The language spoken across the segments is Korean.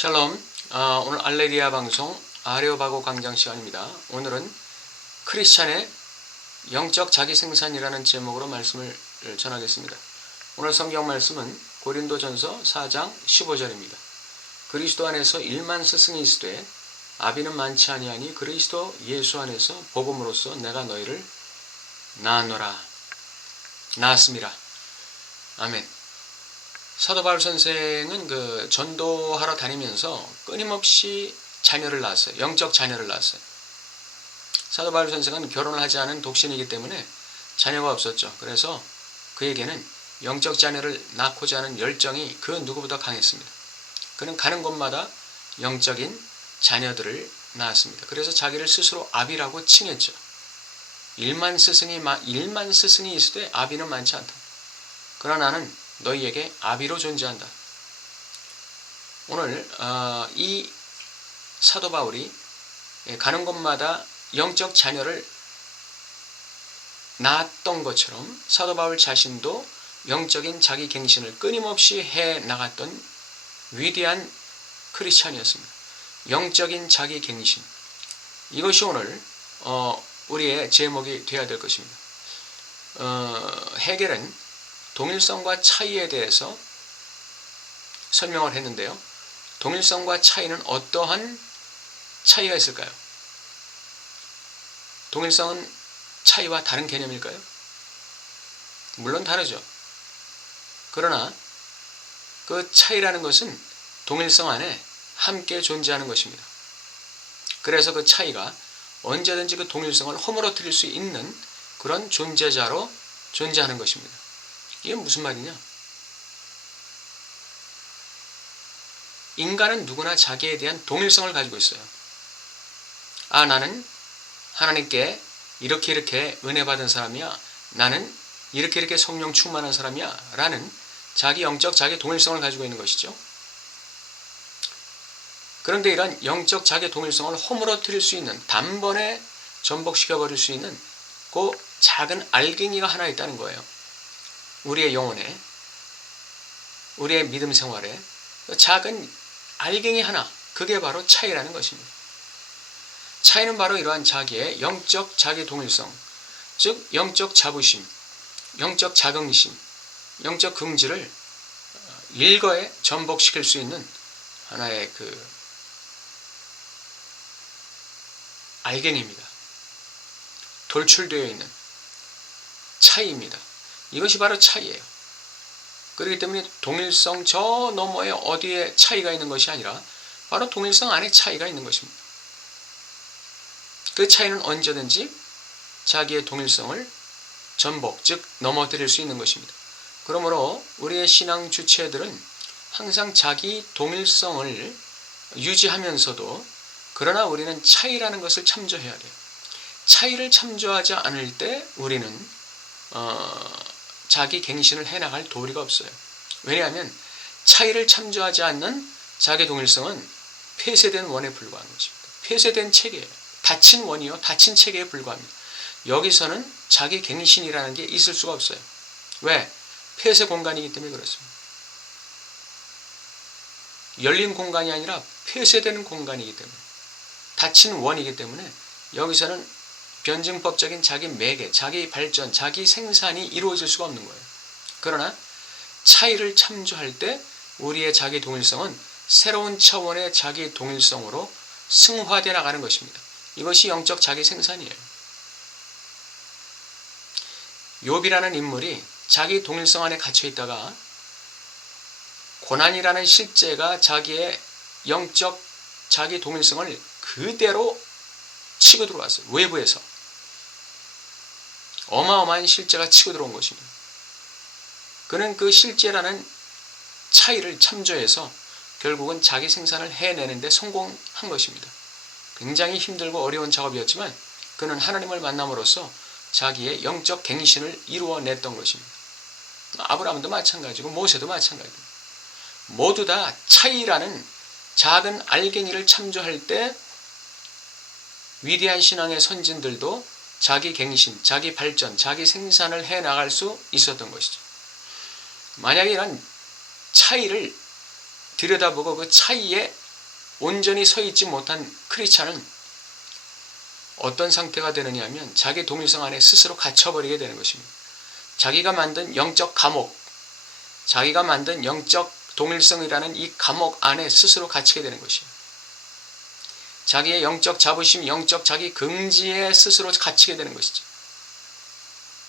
샬롬. 오늘 알레리아 방송 아레오바고 강장 시간입니다. 오늘은 크리스찬의 영적 자기생산이라는 제목으로 말씀을 전하겠습니다. 오늘 성경 말씀은 고린도전서 4장 15절입니다. 그리스도 안에서 1만 스승이 있으되 아비는 많지 아니하니 그리스도 예수 안에서 복음으로써 내가 너희를 낳았음이라. 아멘. 사도 바울 선생은 전도하러 다니면서 끊임없이 자녀를 낳았어요. 영적 자녀를 낳았어요. 사도 바울 선생은 결혼을 하지 않은 독신이기 때문에 자녀가 없었죠. 그래서 그에게는 영적 자녀를 낳고자 하는 열정이 그 누구보다 강했습니다. 그는 가는 곳마다 영적인 자녀들을 낳았습니다. 그래서 자기를 스스로 아비라고 칭했죠. 1만 스승이 있으되 아비는 많지 않다. 그러나 나는 너희에게 아비로 존재한다. 오늘 이 사도 바울이 가는 곳마다 영적 자녀를 낳았던 것처럼 사도 바울 자신도 영적인 자기 갱신을 끊임없이 해나갔던 위대한 크리스찬이었습니다. 영적인 자기 갱신. 이것이 오늘 우리의 제목이 되어야 될 것입니다. 헤겔은 동일성과 차이에 대해서 설명을 했는데요. 동일성과 차이는 어떠한 차이가 있을까요? 동일성은 차이와 다른 개념일까요? 물론 다르죠. 그러나 그 차이라는 것은 동일성 안에 함께 존재하는 것입니다. 그래서 그 차이가 언제든지 그 동일성을 허물어뜨릴 수 있는 그런 존재자로 존재하는 것입니다. 이게 무슨 말이냐? 인간은 누구나 자기에 대한 동일성을 가지고 있어요. 나는 하나님께 이렇게 은혜 받은 사람이야. 나는 이렇게 성령 충만한 사람이야. 라는 자기 영적 자기 동일성을 가지고 있는 것이죠. 그런데 이런 영적 자기 동일성을 허물어뜨릴 수 있는, 단번에 전복시켜버릴 수 있는 그 작은 알갱이가 하나 있다는 거예요. 우리의 영혼에, 우리의 믿음 생활에 작은 알갱이 하나, 그게 바로 차이라는 것입니다. 차이는 바로 이러한 자기의 영적 자기 동일성, 즉 영적 자부심, 영적 자긍심, 영적 긍지를 일거에 전복시킬 수 있는 하나의 알갱이입니다. 돌출되어 있는 차이입니다. 이것이 바로 차이예요. 그렇기 때문에 동일성 저 너머에 어디에 차이가 있는 것이 아니라 바로 동일성 안에 차이가 있는 것입니다. 그 차이는 언제든지 자기의 동일성을 전복, 즉 넘어뜨릴 수 있는 것입니다. 그러므로 우리의 신앙 주체들은 항상 자기 동일성을 유지하면서도 그러나 우리는 차이라는 것을 참조해야 돼요. 차이를 참조하지 않을 때 우리는 자기 갱신을 해나갈 도리가 없어요. 왜냐하면 차이를 참조하지 않는 자기 동일성은 폐쇄된 원에 불과한 것입니다. 폐쇄된 체계예요. 닫힌 원이요, 닫힌 체계에 불과합니다. 여기서는 자기 갱신이라는 게 있을 수가 없어요. 왜? 폐쇄 공간이기 때문에 그렇습니다. 열린 공간이 아니라 폐쇄되는 공간이기 때문에, 닫힌 원이기 때문에 여기서는 변증법적인 자기 매개, 자기 발전, 자기 생산이 이루어질 수가 없는 거예요. 그러나 차이를 참조할 때 우리의 자기 동일성은 새로운 차원의 자기 동일성으로 승화되어 나가는 것입니다. 이것이 영적 자기 생산이에요. 욥이라는 인물이 자기 동일성 안에 갇혀 있다가 고난이라는 실제가 자기의 영적 자기 동일성을 그대로 치고 들어왔어요. 외부에서 어마어마한 실제가 치고 들어온 것입니다. 그는 그 실제라는 차이를 참조해서 결국은 자기 생산을 해내는 데 성공한 것입니다. 굉장히 힘들고 어려운 작업이었지만 그는 하나님을 만남으로써 자기의 영적 갱신을 이루어냈던 것입니다. 아브라함도 마찬가지고 모세도 마찬가지입니다. 모두 다 차이라는 작은 알갱이를 참조할 때 위대한 신앙의 선진들도 자기 갱신, 자기 발전, 자기 생산을 해나갈 수 있었던 것이죠. 만약에 이런 차이를 들여다보고 그 차이에 온전히 서 있지 못한 크리스찬은 어떤 상태가 되느냐 하면 자기 동일성 안에 스스로 갇혀버리게 되는 것입니다. 자기가 만든 영적 감옥, 자기가 만든 영적 동일성이라는 이 감옥 안에 스스로 갇히게 되는 것이에요. 자기의 영적 자부심, 영적 자기 긍지에 스스로 갇히게 되는 것이죠.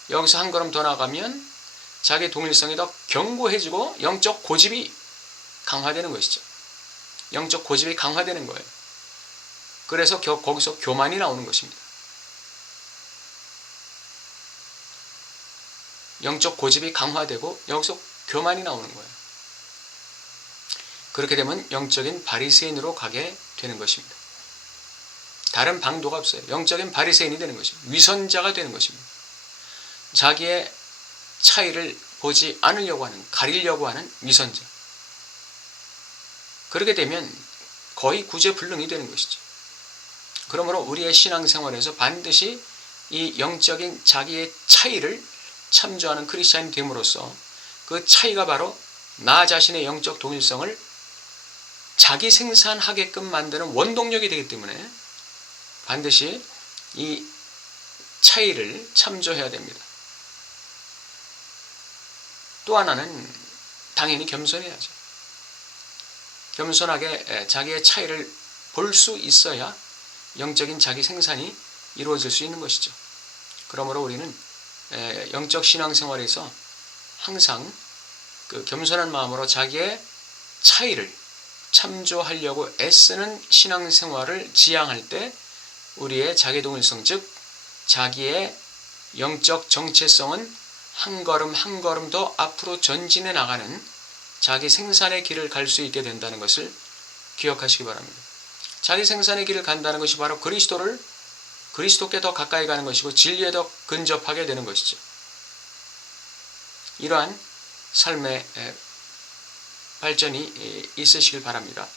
여기서 한 걸음 더 나가면 자기 동일성이 더 견고해지고 영적 고집이 강화되는 것이죠. 영적 고집이 강화되는 거예요. 그래서 거기서 교만이 나오는 것입니다. 영적 고집이 강화되고 여기서 교만이 나오는 거예요. 그렇게 되면 영적인 바리새인으로 가게 되는 것입니다. 다른 방도가 없어요. 영적인 바리새인이 되는 것입니다. 위선자가 되는 것입니다. 자기의 차이를 보지 않으려고 하는, 가리려고 하는 위선자. 그렇게 되면 거의 구제불능이 되는 것이죠. 그러므로 우리의 신앙생활에서 반드시 이 영적인 자기의 차이를 참조하는 크리스찬이 됨으로써 그 차이가 바로 나 자신의 영적 동일성을 자기 생산하게끔 만드는 원동력이 되기 때문에 반드시 이 차이를 참조해야 됩니다. 또 하나는 당연히 겸손해야죠. 겸손하게 자기의 차이를 볼 수 있어야 영적인 자기 생산이 이루어질 수 있는 것이죠. 그러므로 우리는 영적 신앙생활에서 항상 그 겸손한 마음으로 자기의 차이를 참조하려고 애쓰는 신앙생활을 지향할 때 우리의 자기동일성, 즉 자기의 영적 정체성은 한 걸음 한 걸음 더 앞으로 전진해 나가는 자기 생산의 길을 갈 수 있게 된다는 것을 기억하시기 바랍니다. 자기 생산의 길을 간다는 것이 바로 그리스도께 더 가까이 가는 것이고 진리에 더 근접하게 되는 것이죠. 이러한 삶의 발전이 있으시길 바랍니다.